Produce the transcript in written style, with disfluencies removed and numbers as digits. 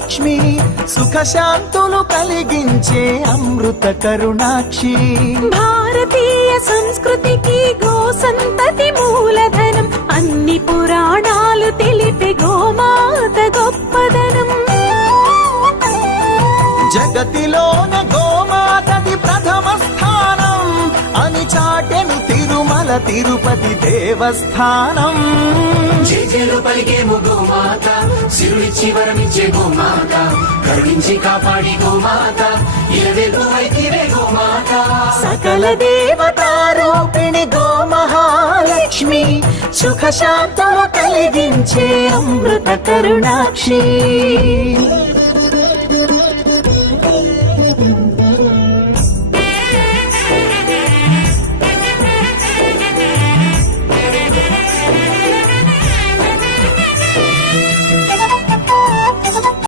మహాలక్ష్మి సుఖశాంతులు కలిగించే అమృత కరుణాక్షి భారతీయ సంస్కృతికి గో సంతతి మూలధనం అన్ని పురాణాలు తెలిపే గోమాత గొప్పదనం జగతిలోన గోమాతది ప్రథమ స్థానం అని చాటెను తిరుమల తిరుపతి దేవస్థానం జేజేలు పలికేము గోమాత సిరులిచ్చి వరమిచ్చే గోమాత కరుణించి కాపాడి గోమాత ఇలవేల్పు వైతివే గోమాత సకల దేవతారూపిణి గో మహాలక్ష్మి సుఖశాంతము కలిగించే అమృత కరుణాక్షి